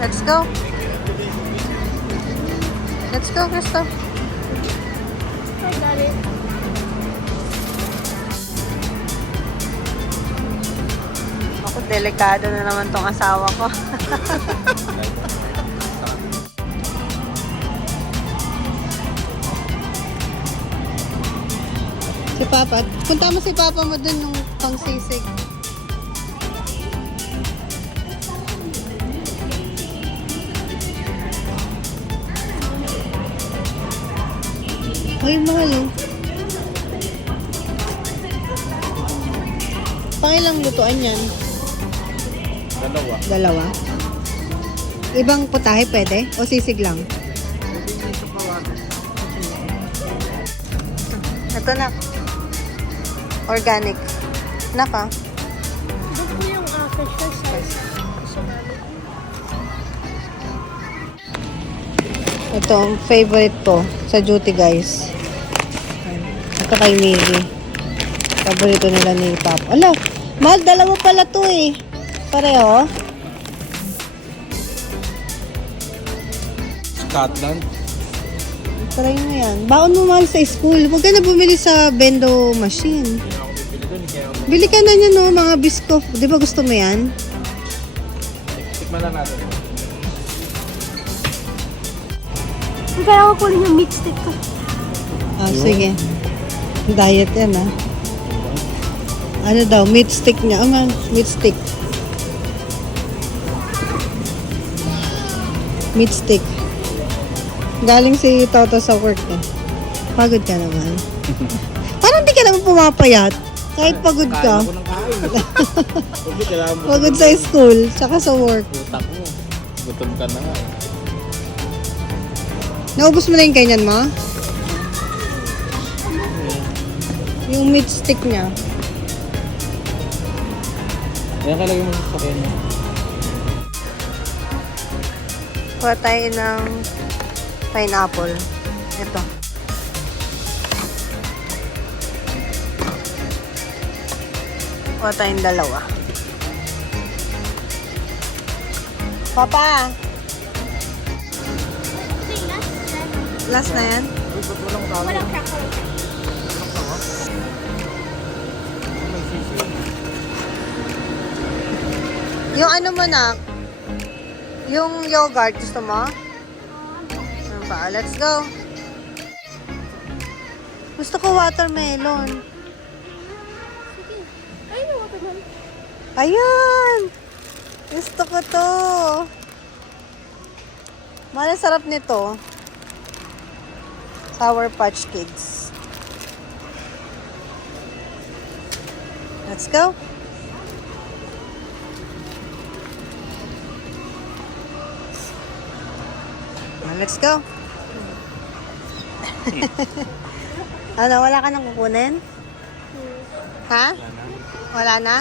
Let's go. Let's go, Crystal. I got it. Ako, delikado na naman tong asawa ko. Si Papa. Punta mo si Papa mo dun nung pangsisig. Ay, mahal eh. Pangilang lutuan yan? Dalawa. Ibang putahe pwede? O sisig lang? Ito na. Organic. Naka. Gusto ko yung fish size. Ito, ang favorite ko sa duty, guys. Ito kay Miggy. Paborito nila ni Papa. Ala, mahal, dalawa pala to eh. Pareho. Scotland. Try mo yan. Baon mo mahal sa school. Huwag ka na bumili sa bendo machine. Bili ka na niya no, mga biscoff. Di ba gusto mo yan? Tikman na natin. Kaya ko kunin yung meat stick ko. Ah, sige. Diet yan ah. Ano daw? Meat stick niya. Meat stick. Meat stick. Galing si Toto sa work eh. Pagod ka naman. Parang di ka naman pumapayat. Kahit pagod ka. Kain ako ng kain. Pagod, kailangan mo. Pagod sa school, tsaka sa work. Utak mo. Gutom ka na nga. Naubos mo na yung kanyan mo? Yung meat stick niya. Yan kalagay mo sa kanya. Kuha tayo ng pineapple. Ito. Kuha tayong dalawa. Papa! Last na yan? Walang crackle. Yung ano mo na, yung yogurt, gusto mo? Ano pa? Let's go. Gusto ko watermelon. Ay, no, watermelon. Ayan! Gusto ko to. Mahal, sarap nito. Sour Patch Kids. Let's go. Let's go. Ano, wala ka nang kukunin? Ha? Wala na?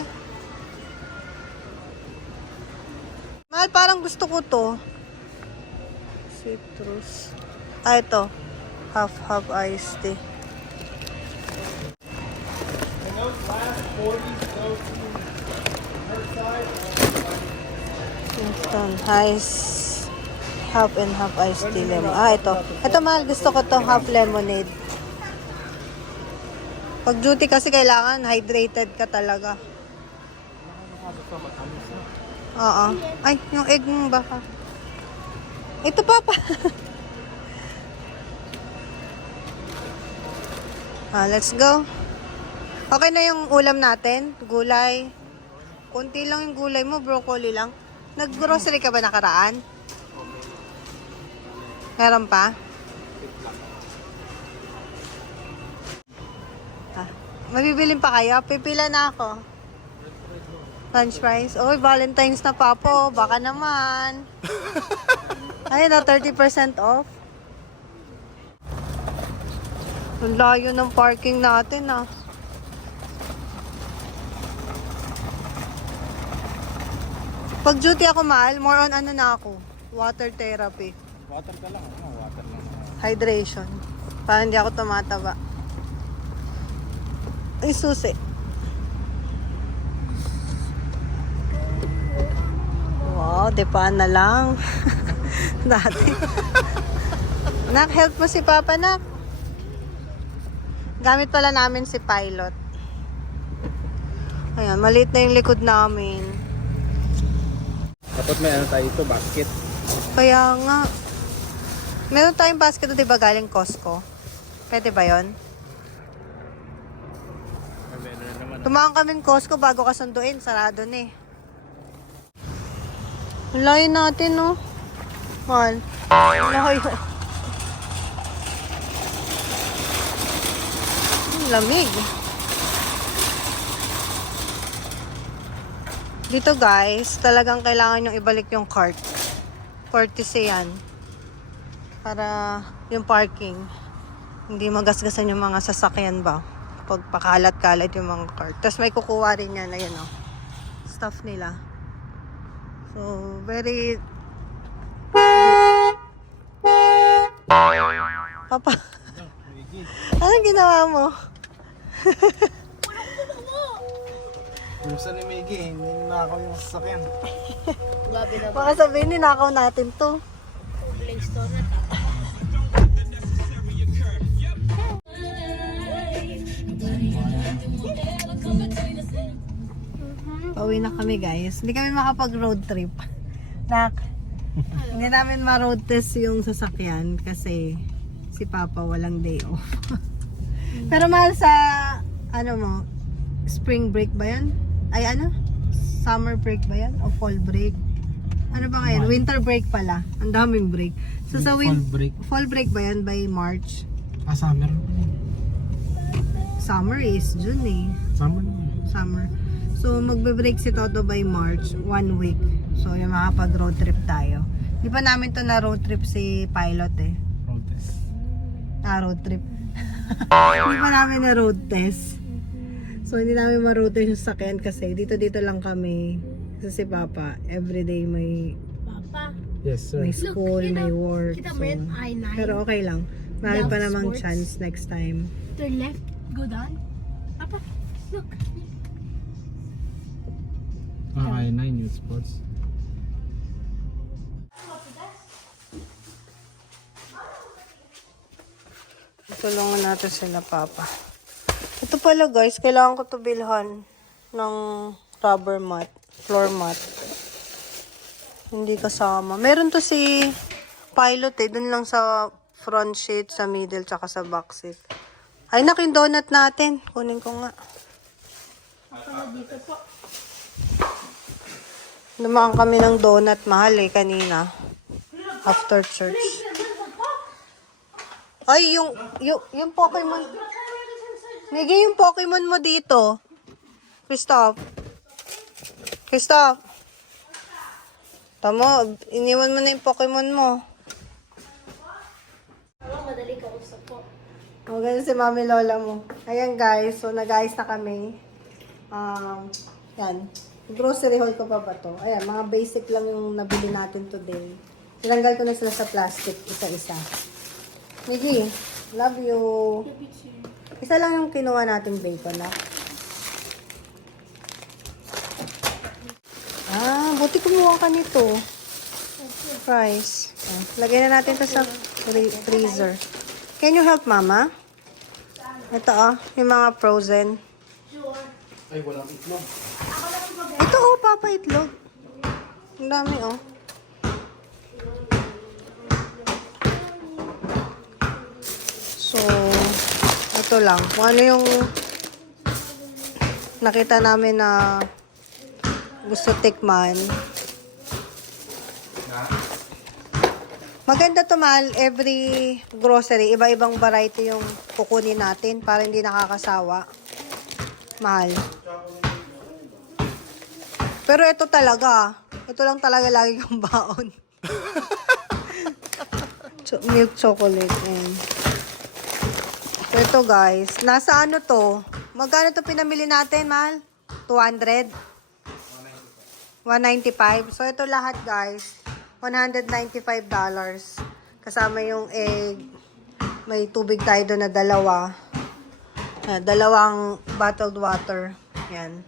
Mahal, parang gusto ko to. Citrus. Ah, ito. Half iced tea. Instant half and half iced tea lemon. Ah, ito. Ito mahal, gusto ko to half lemonade. Pag duty kasi kailangan hydrated ka talaga. Oo. Ay, yung egg mo baka. Ito papa. Let's go. Okay na yung ulam natin. Gulay. Kunti lang yung gulay mo. Broccoli lang. Nag-grocery ka ba nakaraan? Meron pa? Mabibilin pa kayo? Pipila na ako. French fries. Oy, Valentine's na papo. Baka naman. Ayun na, 30% off. Ang layo ng parking natin ah. Pag duty ako mahal, more on ano na ako. Water therapy. Water ka lang. Water lang. Hydration. Para hindi ako tumataba. Ay, susi. Wow, depaan na lang. Dati. Nak, help mo si Papa, Nak. Gamit pala namin si Pilot. Ayan, maliit na yung likod namin. Dapat may ano tayo ito, basket. Kaya nga. Meron tayong basket, di ba, galing Costco? Pwede ba yon? May ano na naman. Tumakan kami ng Costco bago kasunduin. Sarado na eh. Ang layo natin, no? Mahal. Ang layo. Ang lamig. Dito guys, talagang kailangan yung ibalik yung cart. Courtesy yan. Para yung parking. Hindi magasgasan yung mga sasakyan ba. Pag pakalat-kalat yung mga cart. Tapos may kukuha rin yan. Ayan o. Stuff nila. So, very... Papa, anong ginawa mo? Kumusta ni Maggie? Hindi na ako yung sasakyan. Grabe na. Baka sabihin, ninakaw natin to. Blink store na ta. Pauwi na kami guys. Hindi kami makapag road trip. Nak, hindi namin ma-road test yung sasakyan kasi si Papa walang day off. Pero mahal sa, ano mo, spring break ba yan? Ay ano? Summer break ba yan? O fall break? Ano ba ngayon? Winter break pala. Ang daming break. So sa fall break ba yan by March? Summer. Summer is June eh. Summer. Summer. So, magbe-break si Toto by March, 1 week. So, yung makapag-road trip tayo. Di pa namin to na road trip si Pilot eh. Road test. Road trip. Hindi pa namin na road test. So, hindi namin ma-road test yung sakyan kasi dito lang kami. Kasi si Papa, everyday may Papa, Yes, sir. may school, Look, may work. kita mo yan, I-9. Pero okay lang. Marami Love pa namang sports. chance next time. Turn left, go down. Papa, look. I9 Youth Sports. Tulungan natin sila, Papa. Ito pala guys, kailangan ko to bilhan ng rubber mat, floor mat. Hindi kasama. Meron to si Pilot eh, dun lang sa front seat, sa middle, tsaka sa back seat. Ay, nak, yung donut natin. Kunin ko nga. Dito po. Dumaan kami ng donut, mahal eh, kanina. After church. Ay, yung Pokemon. Miggy, yung Pokemon mo dito. Christoph. Tamo, iniwan mo na yung Pokemon mo. Madali ka usap po. O, ganyan si Mami Lola mo. Ayan guys, so nag-ayos na kami. Yan. Grocery haul ko pa ba to? Ayan, mga basic lang yung nabili natin today. Tinanggal ko na sila sa plastic, isa-isa. Miggy, love you. Isa lang yung kinuha nating bacon na. Buti kumuha ka nito. Price. Lagay na natin to sa freezer. Can you help Mama? Ito yung mga frozen. Ay, walang itlog. Ito Papa, itlog. Ang dami So, ito lang. Kung ano yung nakita namin na gusto tikman. Maganda to, mahal. Every grocery, iba-ibang variety yung kukunin natin para hindi nakakasawa. Mahal. Pero ito talaga. Ito lang talaga lagi kong baon. Milk chocolate. Ayan. So ito guys. Nasa ano to? Magkano to pinamili natin, mahal? 200? 195. So ito lahat guys. $195. Kasama yung egg. May tubig tayo doon na dalawa. Dalawang bottled water. Yan.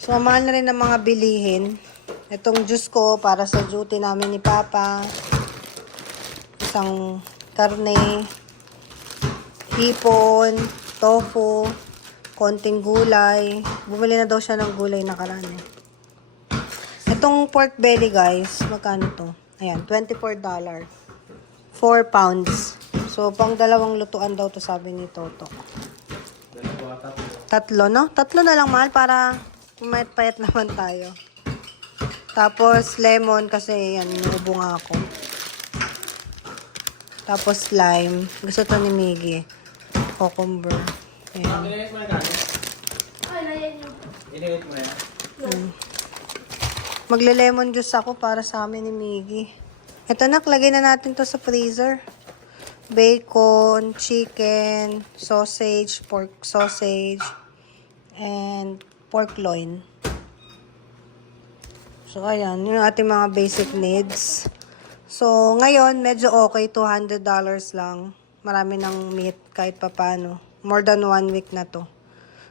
So mahal na rin ang mga bilihin. Itong juice ko para sa duty namin ni Papa. Isang karne, hipon, tofu, konting gulay. Bumili na daw siya ng gulay nakaraan eh. Itong pork belly guys, magkano to? Ayan, $24. 4 pounds. So, pang dalawang lutuan daw to sabi ni Toto. Tatlo, no? Tatlo na lang, mahal, para pumayat-payat naman tayo. Tapos, lemon, kasi yan, inuubo nga ako. Tapos, lime. Gusto to ni Miggy. Cucumber. Ayan. Inigit mo na natin. Ay, nayan yung... Inigit mo na yan. Magle-lemon juice ako para sa amin ni Miggy. Ito na, lagay na natin to sa freezer. Bacon, chicken, sausage, pork sausage, and pork loin. So, ayan. Yung ating mga basic needs. So, ngayon, medyo okay. $200 lang. Marami ng meat kahit papano. More than 1 week na to.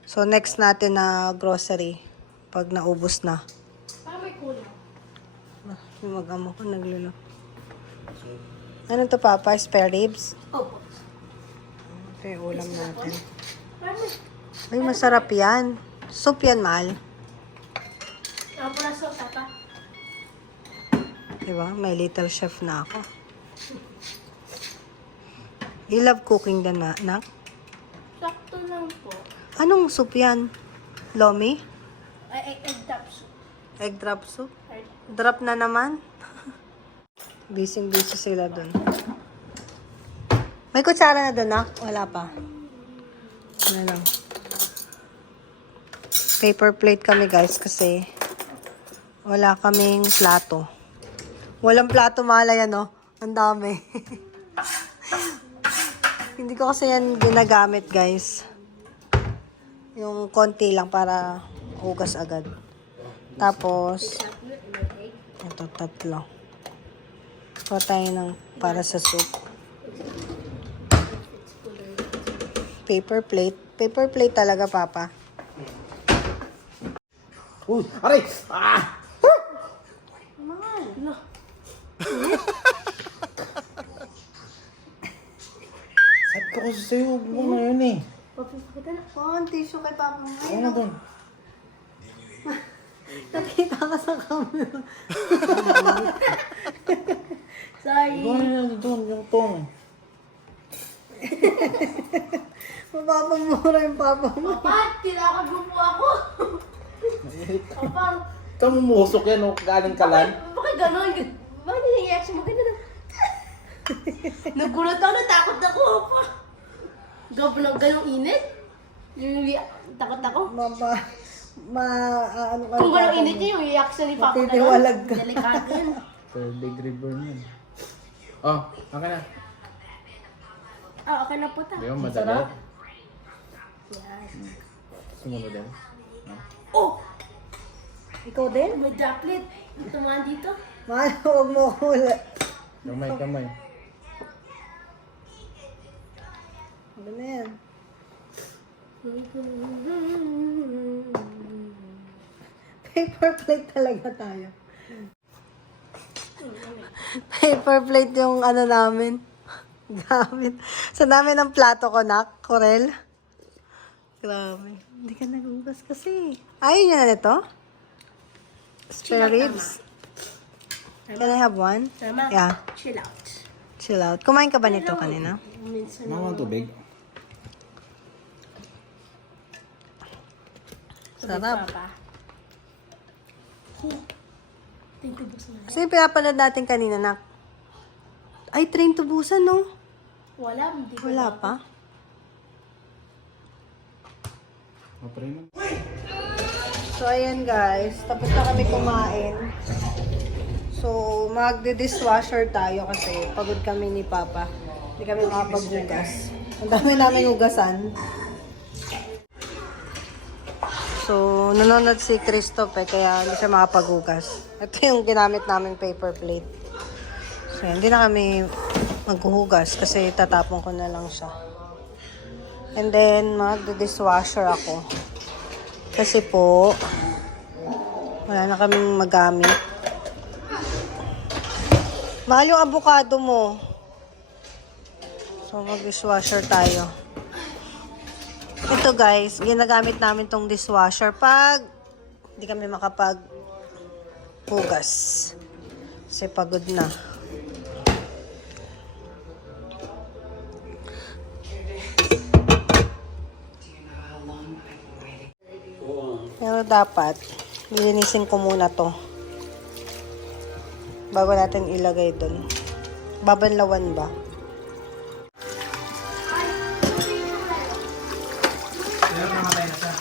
So, next natin na grocery. Pag naubos na. Parang may kulang. Yung mag-amo ko naglulo. Ano to, Papa? Spare ribs? Opo. Okay, ulam natin. Parang may... Ay, masarap yan. Soup yan, mahal. Ako na sa tata. Diba? May little chef na ako. You love cooking din na, nak? Sakto lang po. Anong soup yan? Lomi? Ay, egg drop soup. Egg drop soup? Drop na naman? Busy sila dun. May kutsara na dun, nak? Wala pa. Ano lang. Paper plate kami, guys, kasi wala kaming plato. Walang plato, mahal yan, no? Ang dami. Hindi ko kasi yan ginagamit, guys. Yung konti lang para hugas agad. Tapos, ito, tatlo. Kuha tayo ng para sa soup. Paper plate. Paper plate talaga, Papa. Uy! Aray! Ah! Sabi ko kasi sa'yo, huwag mo na yun eh. Papipagod na. Oh, tissue kay Papa mo. Huwag na doon. Nakita ka sa camera. Sorry. Huwag na doon, yung tong. Mapapamura yung Papa mo. Papa, tinakago po ako. Papa, Ito mumusok yan, oh, galing kalan. bakit gano'n? Bakit niniyak mo? Gano'n na. Nagulat ako, natakot ako. Papa. Ganong init? Yung takot ako. Ano ka Kung ganong init niya, yung iyak siya ni Papa. Matitiwalag ka. Delikado yun. Third degree burn yan. Oh, okay na. Ah, okay na po ta. Di ba madali? Yes. Sumunod din. Oh! Ikaw din? May droplet. Tumaan dito. Mahal, huwag mo ako wala. Kamay. Ano na yan? Paper plate talaga tayo. Paper plate yung ano namin. Gamit. Sa dami ng plato ko, nak. Corel. Grabe. Hindi ka nagugas kasi. Ayun yun na nito? Spare ribs. Can I have one? Tama. Yeah. Chill out. Chill out. Kumain ka ba nito kanina? Minsan Mama, tubig. Sarap. Papa. Tinutubos na. Kasi yung pinapanood natin kanina, nak. Ay, Train to Busan, no? Wala, hindi ko Wala pa. Mapray mo. So, ayan guys. Tapos na kami kumain. So, magdi-dishwasher tayo kasi pagod kami ni Papa. Hindi kami makapaghugas. Ang dami namin hugasan. So, nanonood si Christoph kaya hindi siya makapaghugas. Ito yung ginamit namin paper plate. So, hindi na kami maghuhugas kasi tatapon ko na lang siya. And then, magdi-dishwasher ako. Kasi po, wala na kaming magamit. Mahal yung avocado mo. So, mag-dishwasher tayo. Ito guys, ginagamit namin tong dishwasher pag hindi kami makapag-hugas. Kasi pagod na. Pero dapat, lilinisin ko muna to. Bago natin ilagay doon. Babanlawan ba? Pero namatay na siya.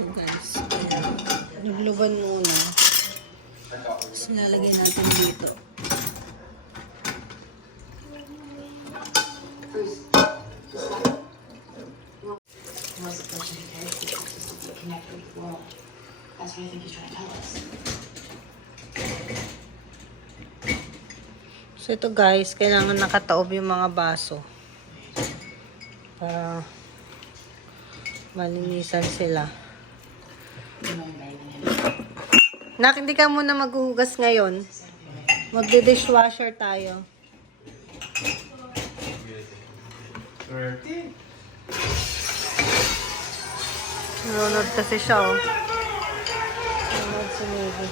Ito guys, nagluban muna. Tapos nilalagay natin dito. So ito guys, kailangan nakataob yung mga baso. Para malinisan sila. Nak, hindi ka muna maghuhugas ngayon. Magde-dishwasher tayo. Nanonood kasi siya, oh. Nanonood si Miggy.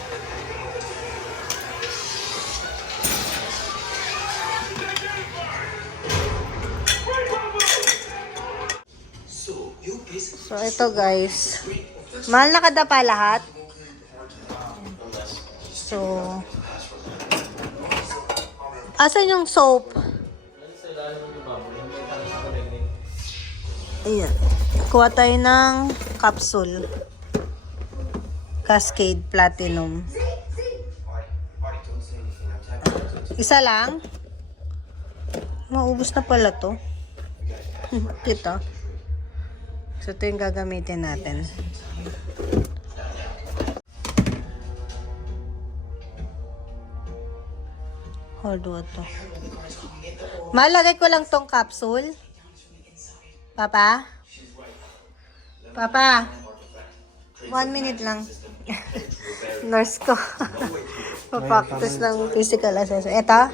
So, ito guys. Mahal na kada pa lahat. So, asan yung soap? Ayan. Kuha tayo ng capsule. Cascade Platinum. Isa lang? Maubos na pala to. Kita. So, ito yung gagamitin natin. Hold water. Malagay ko lang tong capsule. Papa? Papa? 1 minute lang. Nurse ko. Papaktos ng physical assessment. Eto?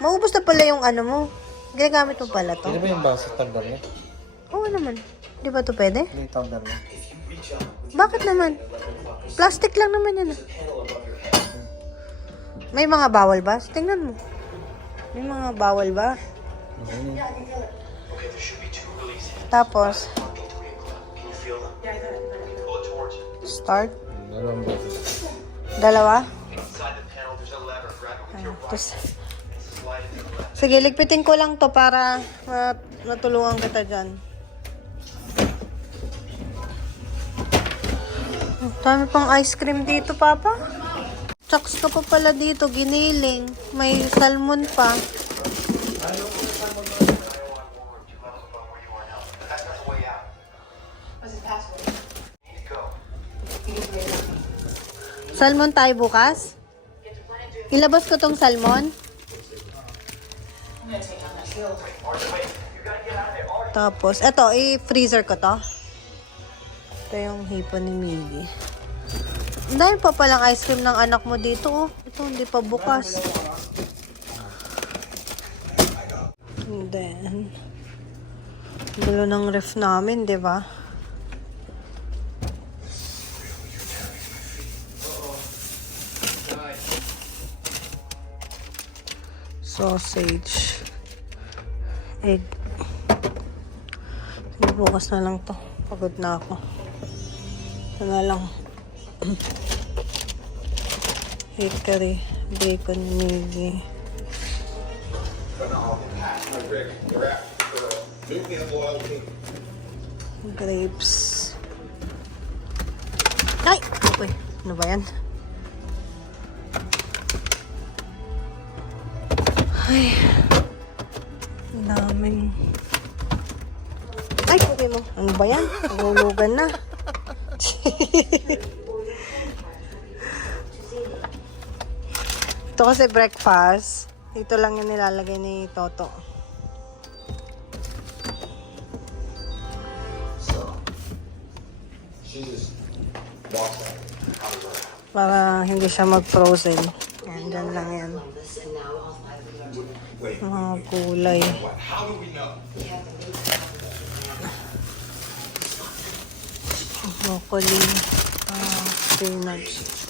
Maubos na pala yung ano mo. Ginagamit mo pala to. Hindi ba yung baso tagdar niya? Oo naman. Di ba to pwede? Yung tagdar niya. Bakit naman? Plastic lang naman yan. May mga bawal ba? Tingnan mo. May mga bawal ba? Tapos, start. Dalawang baso. Dalawa? Tapos, sige, ligpitin ko lang to para matulungan kita dyan. Dami pang ice cream dito, Papa. Chucks ka pa pala dito, giniling. May salmon pa. Salmon tayo bukas? Ilabas ko tong salmon? Tapos, eto, i-freezer ko to. Ito yung hipon ni Miggy. Dahil pa palang ice cream ng anak mo dito, oh. Ito, hindi pa bukas. And then, gulo ng ref namin, di ba? Sausage. Egg. Sige, bukas na lang to. Pagod na ako. Ito na lang. Hickory. Bacon, Miggy. Grapes. Ay! Okay. Ano ba yan? Ay. Ang daming. Ay, okay mo. Ano ba yan? Nagulugan na. Ito kasi breakfast. Dito lang yung nilalagay ni Toto. Para hindi siya mag-frozen. Yan, dyan lang yan. Mga gulay. Broccoli. Spinach.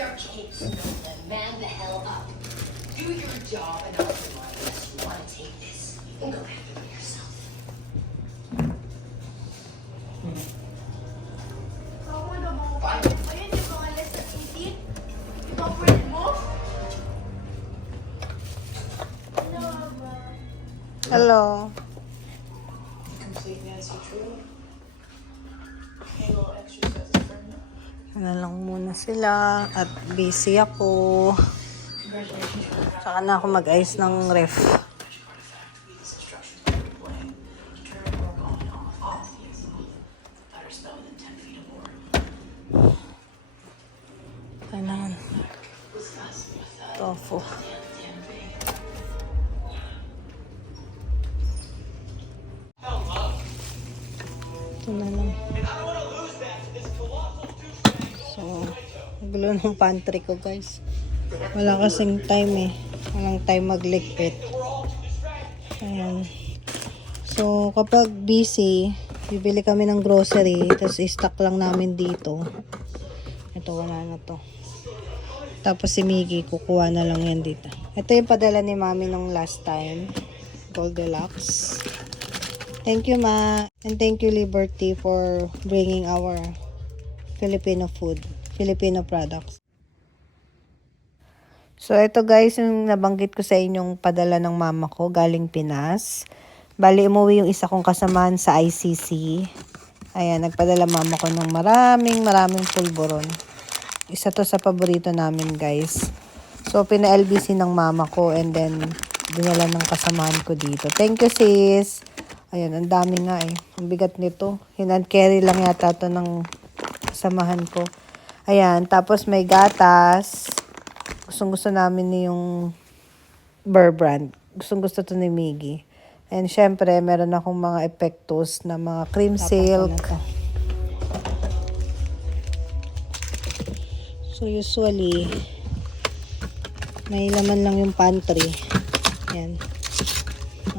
Their capes, man the hell up. Do your job and I'll do mine unless you want to take this and go after it yourself. Ako na mga kapatid mo yun, yung mga less than 18. Ikaw pwede mo? Ano ba? Hello. Ano lang muna sila at busy ako. Saka na ako mag-ayos ng ref. Ano naman? Tofu. Ito na lang. So, gulo ng pantry ko, guys. Wala kasing time eh. Walang time maglikpit. Ayan. So, kapag busy, bibili kami ng grocery, tapos i-stock lang namin dito. Ito, wala na to. Tapos si Miggy, kukuha na lang yan dito. Ito yung padala ni Mami nung last time. Goldilocks. Thank you, Ma. And thank you, Liberty, for bringing our Filipino food, Filipino products. So, ito guys, yung nabanggit ko sa inyong padala ng mama ko, galing Pinas. Bali, umuwi yung isa kong kasamahan sa ICC. Ayan, nagpadala mama ko ng maraming pulburon. Isa to sa paborito namin, guys. So, pina-LBC ng mama ko and then dinala ng kasamahan ko dito. Thank you, sis. Ayan, ang dami nga eh. Ang bigat nito. Hand carry lang yata to ng kasamahan ko. Ayan, tapos may gatas. Gustong-gusto namin ni yung Burr brand. Gustong-gusto to ni Miggy. And syempre, meron akong mga epektos na mga cream silk. So, usually, may laman lang yung pantry. Yan.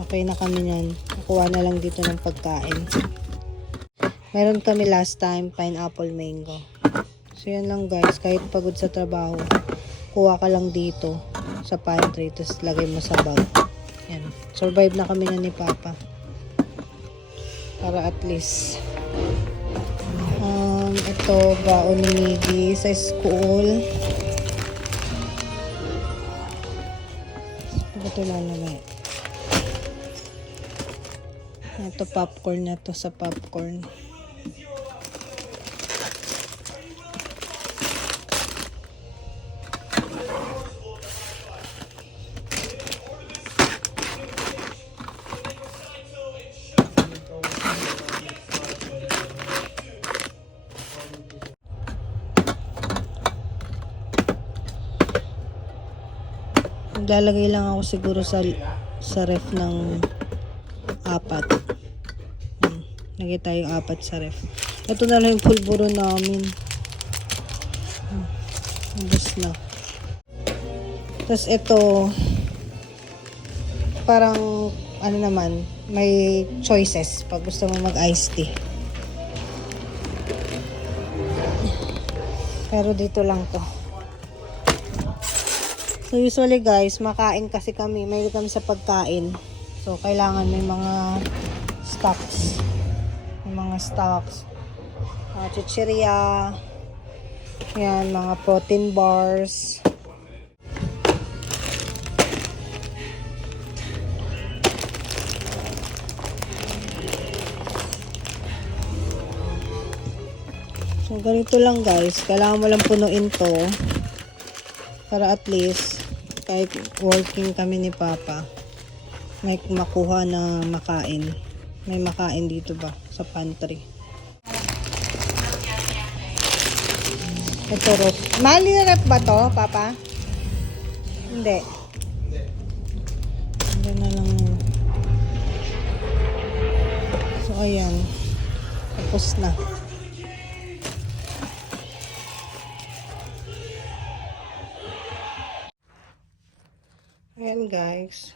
Okay na kami yan. Nakuha na lang dito ng pagkain. Meron kami last time, pineapple mango. So, yan lang guys. Kahit pagod sa trabaho, kuha ka lang dito sa pantry, tapos lagay mo sa bag. Yan. Survive na kami na ni Papa. Para at least. Ito, baon ni Miggy sa school. Ito lalagay. Ito popcorn na to sa popcorn. Maglalagay lang ako siguro sa ref ng 4. Lagay tayo 4 sa ref. Ito na lang yung pulburo namin. Ubus na. Tapos ito, parang ano naman, may choices pag gusto mo mag-iced tea. Pero dito lang to. So usually guys, makain kasi kami, may kami sa pagkain. So kailangan may mga stocks. May mga stocks. Chichirya. Yan, mga protein bars. So ganito lang guys, kailangan mo lang punuin to. Para at least, kahit working kami ni Papa, may makuha na makain. May makain dito ba sa pantry. Ito ref. Mahal yung ref ba to, Papa? Hindi. Hindi na lang yun. So, ayan. Tapos na. Ayan guys.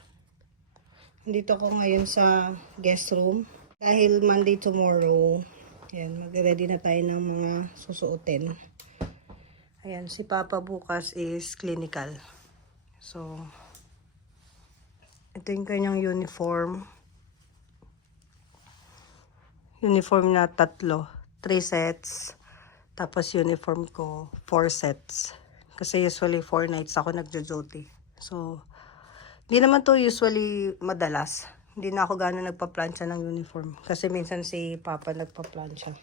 Nandito ako ngayon sa guest room. Dahil Monday tomorrow, ayan, mag-ready na tayo ng mga susuotin. Ayan, si Papa bukas is clinical. So, ito yung kanyang uniform. Uniform na 3 sets. Tapos uniform ko, 4 sets. Kasi usually 4 nights ako nagjo-duty. So, hindi naman to usually madalas. Hindi na ako gano'n nagpa-plancha ng uniform. Kasi minsan si Papa nagpa-plancha.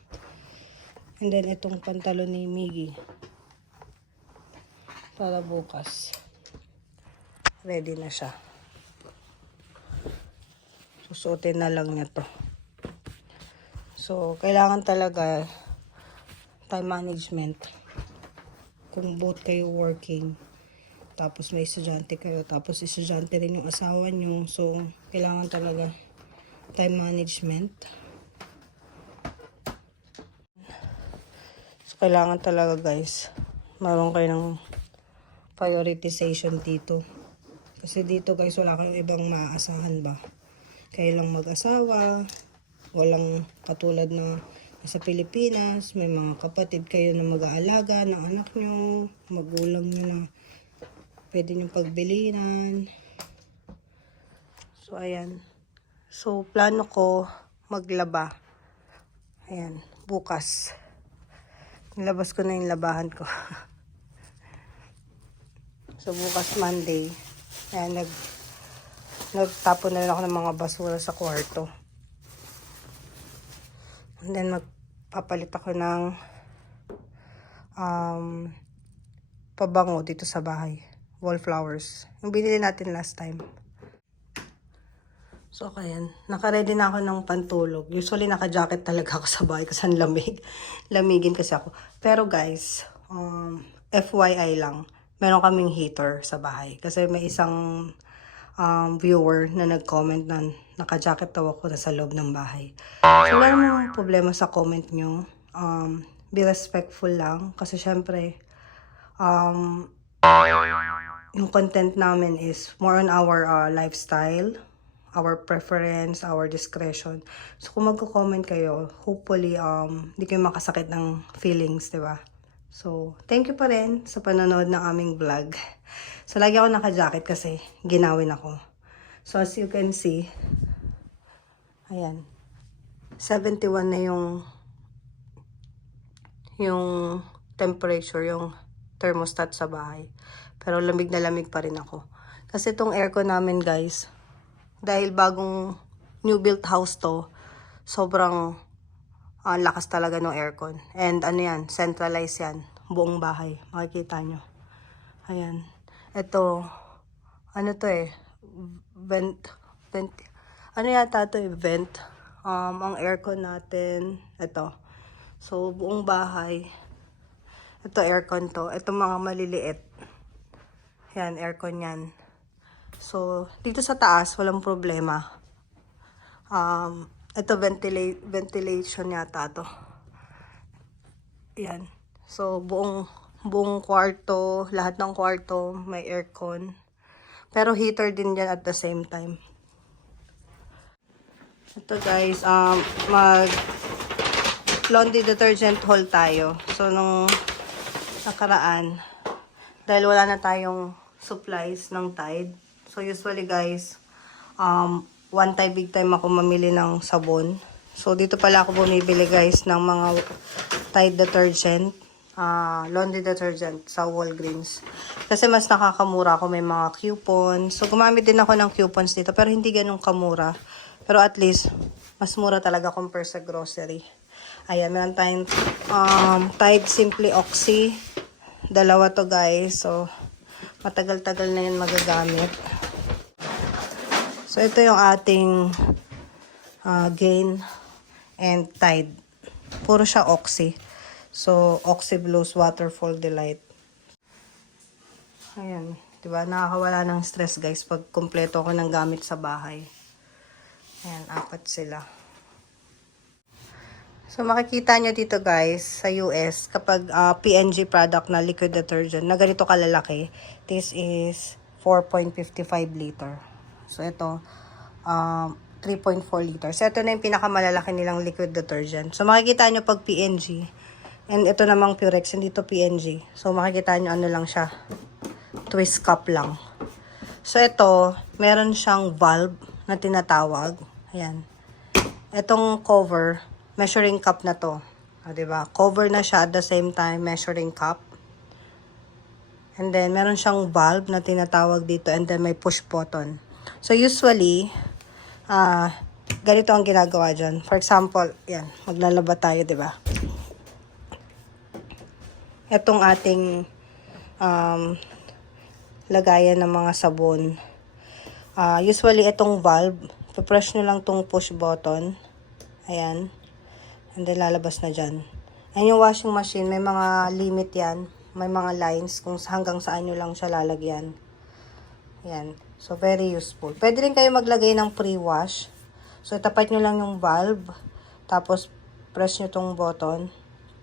And then, itong pantalon ni Miggy. Para bukas. Ready na siya. Susuotin na lang niya to. So, kailangan talaga time management. Kung both kayo working, tapos may estudyante kayo, tapos estudyante rin yung asawa nyo. So, kailangan talaga time management. So, kailangan talaga guys, meron kayo ng prioritization dito. Kasi dito guys, wala kayong ibang maaasahan ba. Kayo lang mag-asawa, walang katulad na sa Pilipinas, may mga kapatid kayo na mag-aalaga ng anak nyo, magulang nyo na pwede nyo pagbilinan. So, ayan. So, plano ko maglaba. Ayan, bukas. Nilabas ko na yung labahan ko. So, bukas Monday. Ayan, nagtapon na rin ako ng mga basura sa kwarto. And then, magpapalit ako ng pabango dito sa bahay. Wallflowers. Yung binili natin last time. So, ayan. Naka-ready na ako ng pantulog. Usually, naka-jacket talaga ako sa bahay kasi ang lamig. Lamigin kasi ako. Pero guys, FYI lang. Meron kaming heater sa bahay. Kasi may isang viewer na nag-comment na naka-jacket daw ako na sa loob ng bahay. So, wala namang problema sa comment nyo. Be respectful lang. Kasi syempre, yung content namin is more on our lifestyle, our preference, our discretion. So, kung magko-comment kayo, hopefully, hindi kayo makasakit ng feelings, di ba? So, thank you pa rin sa panonood ng aming vlog. So, lagi ako naka-jacket kasi ginawin ako. So, as you can see, ayan, 71 na yung temperature, yung thermostat sa bahay. Pero lamig na lamig pa rin ako. Kasi itong aircon namin guys, dahil bagong new built house to, sobrang lakas talaga ng aircon. And ano yan, centralized yan. Buong bahay. Makikita nyo. Ayan. Ito, ano to eh, vent. Ano yata to eh, vent. Ang aircon natin, ito. So, buong bahay. Ito aircon to. Ito mga maliliit. Yan, aircon yan. So, dito sa taas, walang problema. Ito, ventilation yata to. Yan. So, buong kwarto, lahat ng kwarto, may aircon. Pero heater din yan at the same time. Ito guys, mag laundry detergent haul tayo. So, nung nakaraan, dahil wala na tayong supplies ng Tide. So, usually guys, one time, big time ako mamili ng sabon. So, dito pala ako bumibili guys ng mga Tide detergent, laundry detergent sa Walgreens. Kasi mas nakakamura ako, may mga coupons. So, gumamit din ako ng coupons dito, pero hindi ganun kamura. Pero at least, mas mura talaga compare sa grocery. Ayan, meron tayong Tide Simply Oxy. Dalawa to guys. So, matagal-tagal na yun magagamit. So, ito yung ating Gain and Tide. Puro siya Oxy. So, Oxyblues Waterfall Delight. Ayan. Diba? Nakakawala ng stress guys pag kumpleto ko ng gamit sa bahay. Ayan, 4 sila. So, makikita nyo dito guys, sa US, kapag P&G product na liquid detergent, na ganito kalalaki, this is 4.55 liter. So, ito, 3.4 liters. So, ito na yung pinakamalalaki nilang liquid detergent. So, makikita nyo pag P&G, and ito namang Purex, hindi to P&G. So, makikita nyo ano lang siya, twist cup lang. So, ito, meron siyang valve na tinatawag. Ayan. Itong cover, measuring cup na to. Diba? Cover na siya at the same time, measuring cup. And then, meron siyang valve na tinatawag dito and then may push button. So, usually, ganito ang ginagawa dyan. For example, yan, maglalaba tayo, diba? Itong ating lagayan ng mga sabon. Usually, itong valve, press nyo lang tong push button. Ayan. And then, lalabas na dyan. And yung washing machine, may mga limit yan. May mga lines kung hanggang saan nyo lang siya lalagyan. Ayan. So, very useful. Pwede rin kayo maglagay ng pre-wash. So, tapat nyo lang yung valve. Tapos, press nyo tong button.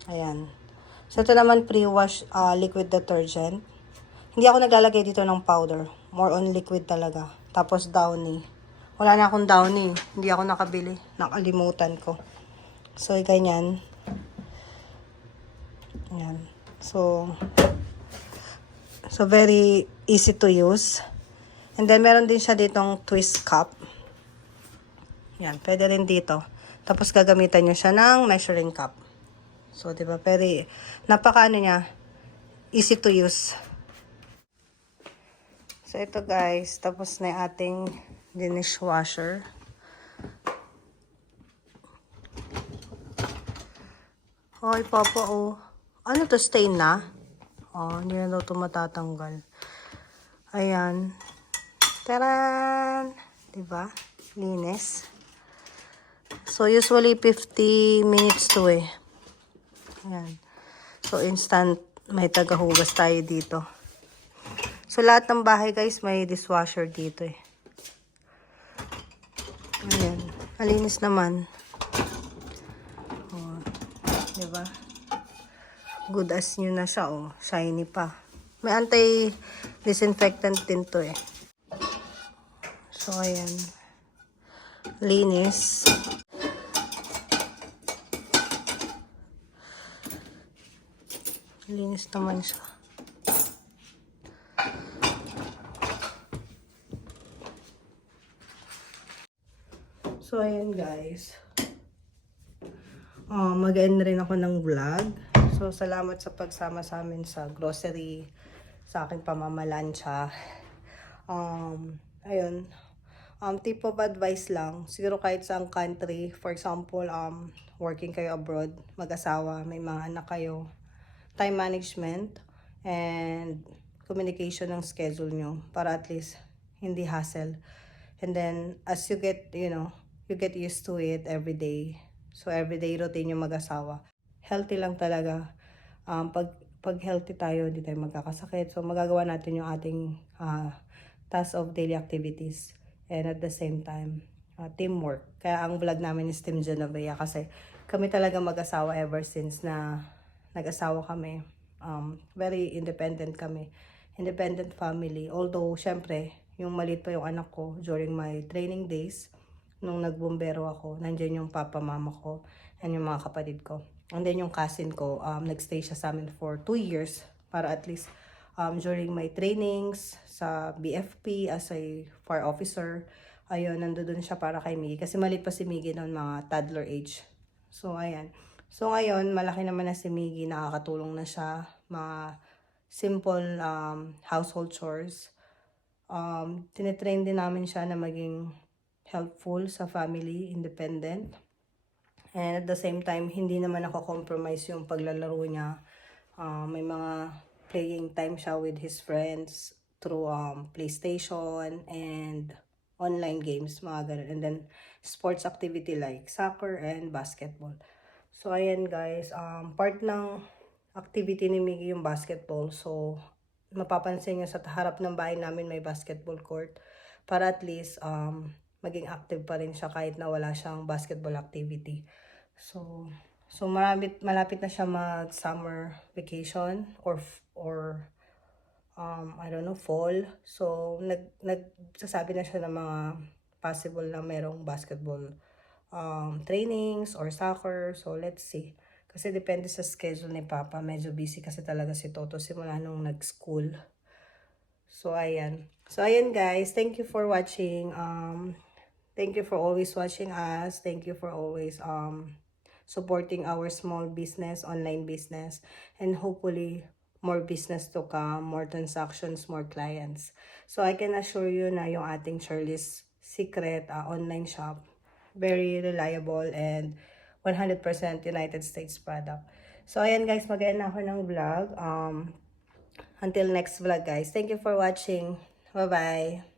Ayan. So, ito naman pre-wash liquid detergent. Hindi ako naglalagay dito ng powder. More on liquid talaga. Tapos, Downy. Wala na akong Downy. Hindi ako nakabili. Nakalimutan ko. So, ganyan. Ayan. So, very easy to use. And then, meron din siya ditong twist cup. Yan, pwede rin dito. Tapos, gagamitan nyo siya ng measuring cup. So, diba, very, napaka niya, easy to use. So, ito guys, tapos na yung ating dishwasher. Ay, papa, oh. Ano to, stain na? Oh, hindi na daw ito matatanggal. Ayan. Taran! Diba? Linis. So, usually 50 minutes to eh. Ayan. So, instant may tagahugas tayo dito. So, lahat ng bahay guys, may dishwasher dito eh. Ayan. Malinis naman. Oh, diba? Good as new na siya, oh. Shiny pa. May anti-disinfectant din to eh. So, ayan. Linis. Linis naman siya. So, ayan guys. Mag-end rin ako ng vlog. So, salamat sa pagsama sa amin sa grocery, sa aking pamamalansya. Ayun. Tip of advice lang, siguro kahit sa country, for example, working kayo abroad, mag-asawa, may mga anak kayo, time management, and communication ng schedule nyo, para at least hindi hassle. And then, as you get, you get used to it every day. So, everyday routine yung mag-asawa. Healthy lang talaga. Pag healthy tayo, hindi tayo magkakasakit. So, magagawa natin yung ating task of daily activities. And at the same time, teamwork. Kaya ang vlog namin is Team Genovea kasi kami talaga mag-asawa ever since na nag-asawa kami. Very independent kami. Independent family. Although, syempre, yung maliit pa yung anak ko during my training days, nung nagbumbero ako, nandiyan yung papa, mama ko, and yung mga kapatid ko. And then yung cousin ko, nagstay siya sa amin for 2 years para at least during my trainings sa BFP as a fire officer, ayun, nandoon siya para kay Miggy. Kasi maliit pa si Miggy noon, mga toddler age. So, ayan. So, ngayon, malaki naman na si Miggy, nakakatulong na siya, mga simple household chores. Tinetrain din namin siya na maging helpful sa family, independent. And at the same time, hindi naman ako compromise yung paglalaro niya. May mga playing time siya with his friends through PlayStation and online games, mga ganun. And then, sports activity like soccer and basketball. So, ayan guys, part ng activity ni Miggy yung basketball. So, mapapansin nyo sa harap ng bahay namin may basketball court para at least maging active pa rin siya kahit na wala siyang basketball activity. So malapit na siya mag summer vacation or I don't know, fall. So nagsasabi na siya ng mga possible na merong basketball trainings or soccer. So let's see. Kasi depende sa schedule ni Papa. Medyo busy kasi talaga si Toto simula nung nag-school. So ayan. So ayan guys, thank you for watching. Thank you for always watching us. Thank you for always supporting our small business, online business, and hopefully more business to come, more transactions, more clients. So I can assure you na yung ating Shirley's Secret online shop, very reliable and 100% United States product. So ayan guys, mag-end ako ng vlog. Until next vlog guys. Thank you for watching. Bye-bye.